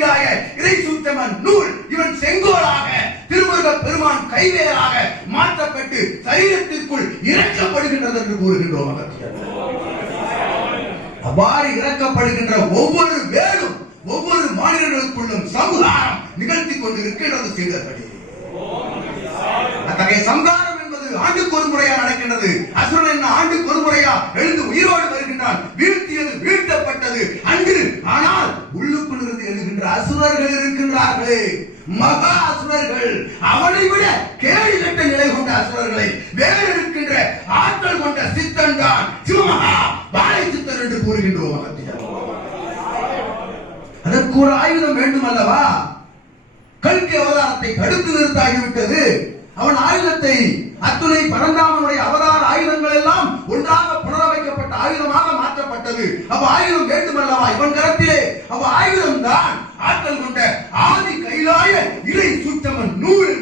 கைலாய இறை சூத்தமன் நூல் இவன் செங்கோலாக திருமுருக பெருமான் கைவேலாக மாற்றப்பட்டு சரீரத்திற்குள் இறக்கப்படுகின்றது என்று கூறுகின்றோம் அவ்வாறு இறக்கப்படுகின்ற ஒவ்வொரு வேலும் ஒவ்வொரு மாநிலங்களுக்குள்ளும் சமுதாயம் நிகழ்த்தி கொண்டிருக்கின்றது சீடர்களே அத்தகைய சம்ஹாரம் என்பது ஆண்டுக்கு ஒரு முறையா நடக்கின்றது. அசுரன் என்ன ஆண்டுக்கு ஒரு முறையா எழுந்து உயிரோடு வருகின்றான். கொண்டார்களே. மகா அசுரர்கள் அவனை விட கேள்வி கட்ட நிலை கொண்ட அசுரர்களை வேறு இருக்கின்ற ஆற்றல் கொண்ட சித்தன் தான் சிவமகா வாழை சித்தன் என்று கூறுகின்றோம் அகத்தியர். அதற்கு ஒரு ஆயுதம் வேண்டும் அல்லவா கல்கி அவதாரத்தை தடுத்து நிறுத்தாகிவிட்டது. அவன் ஆயுதத்தை அத்துணை பரந்தாமனுடைய அவதார ஆயுதங்கள் எல்லாம் ஒன்றாக புனரமைக்கப்பட்ட ஆயுதமாக மாற்றப்பட்டது. அவ ஆயுதம் வேண்டும் அல்லவா இவன் கரத்திலே அவ ஆயுதம் தான் ஆற்றல் கொண்ட ஆதி கைலாய இறை சுத்தமன் நூல்